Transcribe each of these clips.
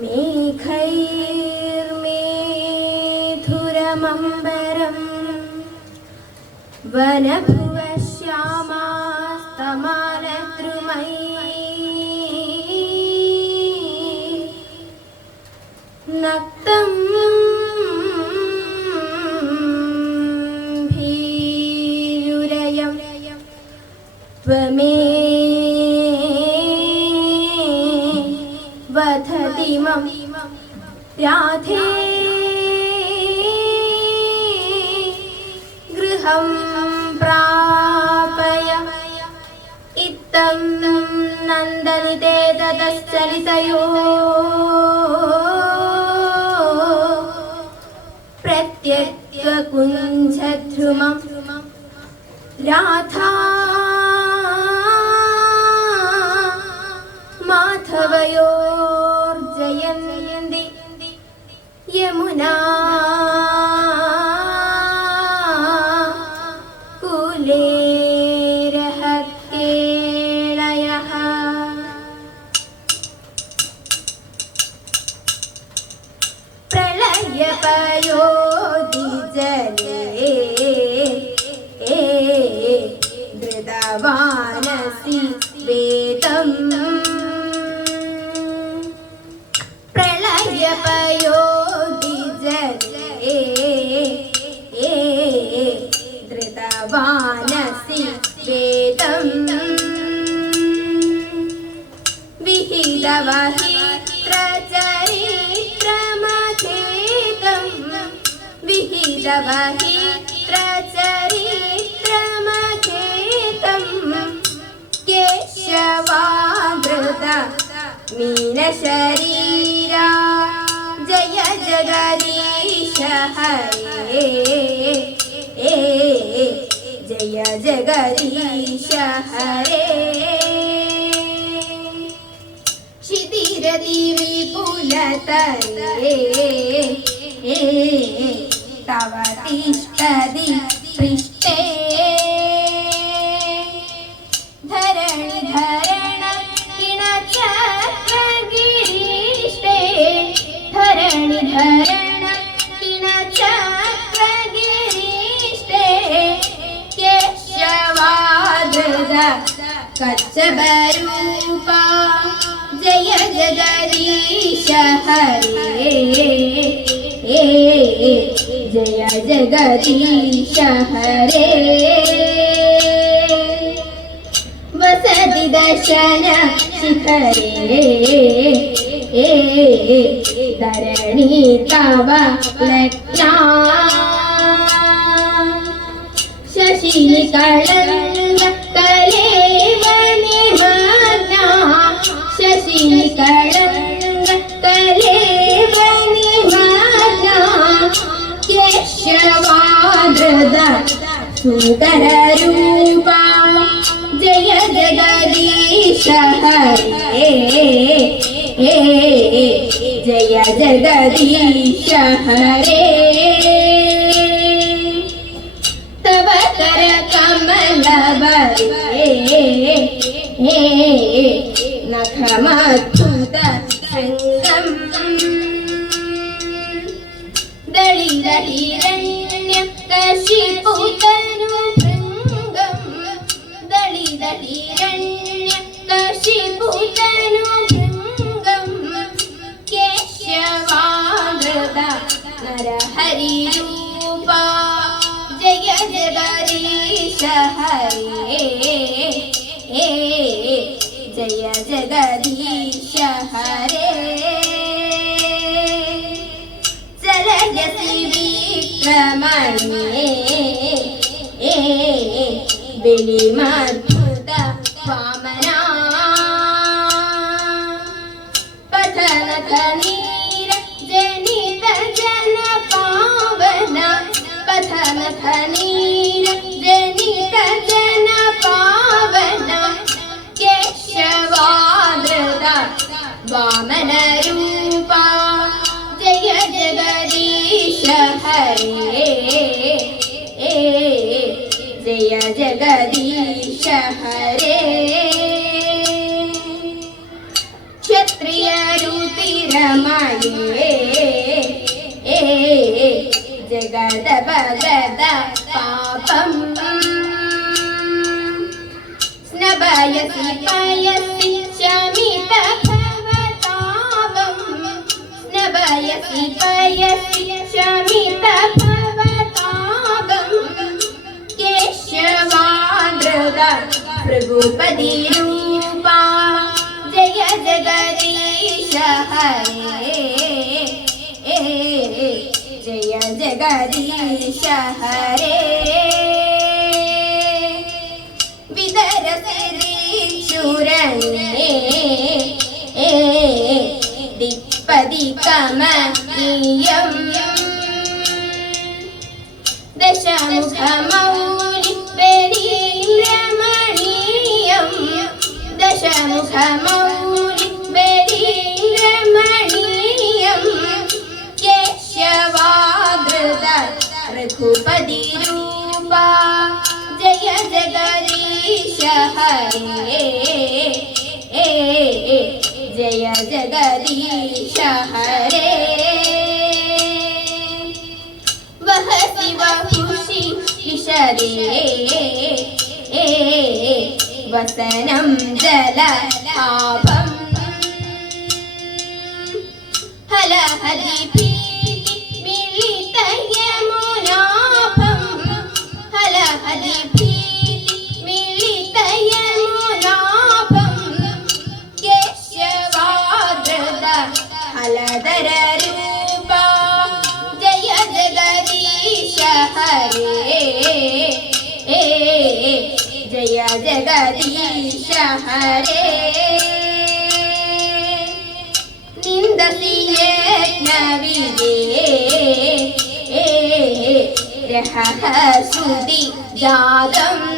मेघैर्मेधुरमम्बरम् वनभुवश्यामास्तमालद्रुमयी नक्तं भीयुरयं त्वमे राधे गृहं प्रापय। इत्थं नन्दनिते ततश्चलितयो प्रत्यक्तकुञ्जध्रुमं। राधा ധൃതവാനസി വേദം പ്രളയപയോധി ജലേ ധൃതവാനസി വേദം വിഹിതവഹി चरित्रमकेतं केशवामृता केशवामृत मीनशरीरा। जय जगरीयषहे हे जय जगरीयषहरे क्षितिरदेवि पुलतलये हे तव तिष्ठति पृष्ठे। धरणि धरण किणचक्रगिरीष्टे धरणि धरण किणचक्रगिरीष्टे केशवादृद कच्छबरूपा जय जगदीश ജയ ജഗദീശ ഹരേ വസതി ദശന ശിഖരേ ധരണി തവ ലക്ഷ്യ ശശിനി കളന്ദ കലേവ നിമഗ്ന ശശിനി കളന്ദ केशवादृद सुन्दररूपा जय जगदीश हरे जय जगदीश हरे तव कर कमलवरे नखमद्भुत ഹര ഹരി രൂപ ജയ ജഗരീശ ഹരേ ജയ ജഗരീശ ഹരേ ചലയസി വിക്രമണേ ബലിമദ്ഭുത വാമന പതനകന ഫലീന ജനിത ജന പാവന കേശവാദൃത വാമന രൂപ ജയ ജഗദീശ ഹരേ ജയ ജഗദീശ ഹരേ ക്ഷത്രിയ രുതിരമയേ गडबलद पापम् पयसि शमित भवतावम् स्नभयसि पयसि शमित जय जगदीश हरे। ജഗദീശ ഹരേ വിതരശൂരേ ദിപ്പതി കമനീയം ദശമുഖമൗലി രമണീയം ഹരേ ജയ ജഗദീശ ഹരേ വഹ ശിവ ഖുഷി കിഷരേ വസനം ജല ആഭം ഹല हलधररूपा जय जगदीश हरे जय जगदीश हरे निन्दसि यज्ञविदे रहः श्रुति जातम्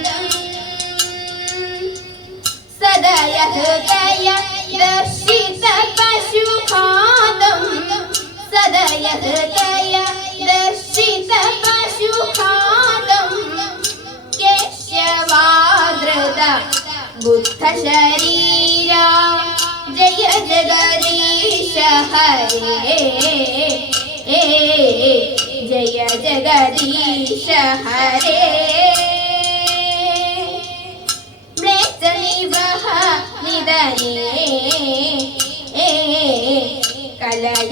सदयः कय दर्शित पशुखादम् सदयः कय दर्शित पशुखादम् केशवादृत बुद्धशरीरा जय जगदीश हरे जय जगदीश हरे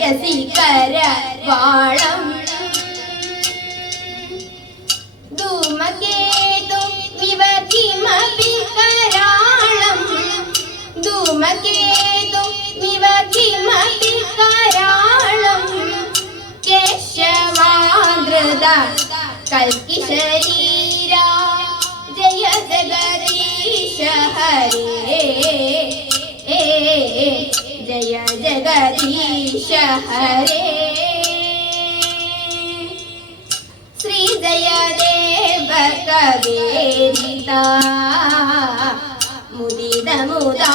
രസിക്കര വാളം ധൂമകേതും വിവകിമപിക്കരാളം ധൂമകേതും വിവകിമപിക്കരാളം കേശവാനൃത കൽക്കി ശരീര ജയ ജഗദീശ ഹരേ ജയ ജഗദീശ ഹരേ ശ്രീജയദേവ കവേരിത. മുദിത മുദാ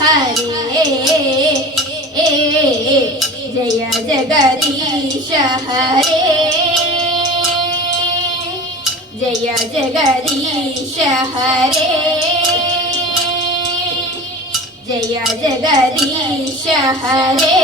ഹരേ ജയ ജഗദീശ ഹരേ ജയ ജഗദീശ ഹരേ ജയ ജഗദീശ ഹരേ